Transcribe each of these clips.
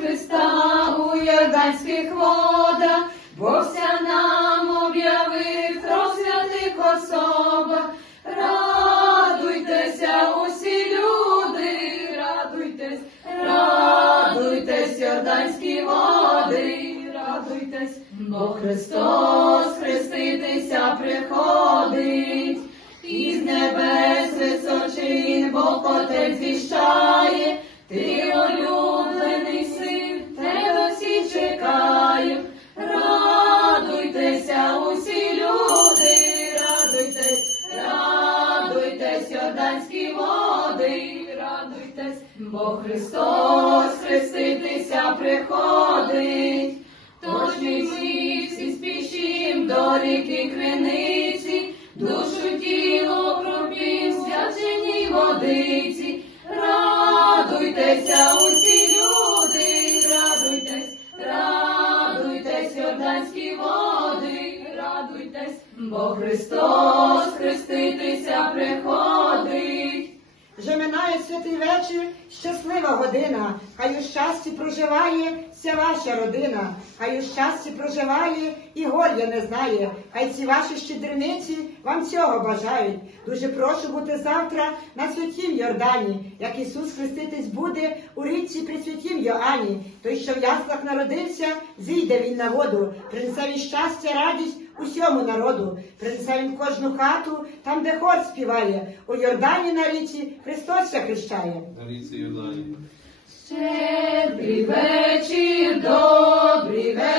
Христа у Йорданських водах, Бог ся нам об'явив трьох святих особах. Радуйтеся, усі люди, радуйтесь, радуйтесь, Йорданські води, радуйтесь, бо Христос хреститися приходить. Із небес височин Бог Отець віщає, бо Христос хреститися приходить. Тож ми всі до ріки криниці, душу тіло кропім свяченій водиці. Радуйтеся, усі люди, радуйтесь, радуйтесь, Йорданські води, радуйтесь, бо Христос хреститися приходить. Вже святий вечір, щаслива година, хай у щасті проживає вся ваша родина, хай у щасті проживає і горя не знає, хай ці ваші щедриниці вам цього бажають. Дуже прошу бути завтра на святім Йордані, як Ісус хреститись буде у річці при святім Йоанні. Той, що в яслах народився, зійде він на воду, принесе він щастя, радість усьому народу. Принесе він кожну хату, там, де хор співає, у Йордані на річі Христос захищає, хрещає. на ріці Йордані. Щедрий вечір, добрий вечір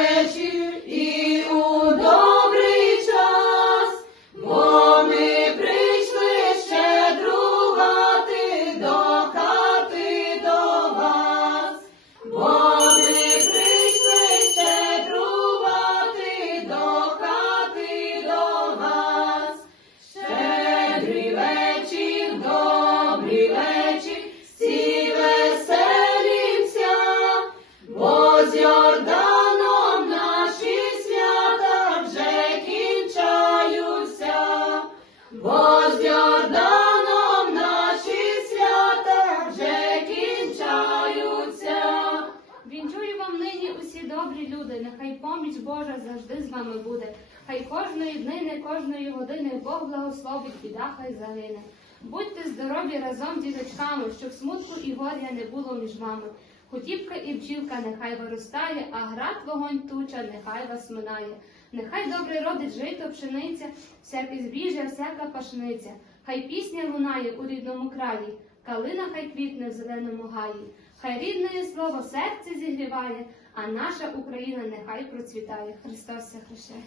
Наші свята вже. Вінчую вам нині усі добрі люди, нехай поміч Божа завжди з вами буде. Хай кожної днини, кожної години Бог благословить, біда хай загине. Будьте здорові разом діточками, щоб смутку і горя не було між вами. Хотівка і бджілка нехай виростає, а град вогонь туча нехай вас минає. Нехай добрий родить жито, пшениця, всяке збіжжя, всяка пашниця. Хай пісня лунає у рідному краї, калина хай квітне в зеленому гаї. Хай рідне слово серце зігріває, а наша Україна нехай процвітає. Христос все хрещає.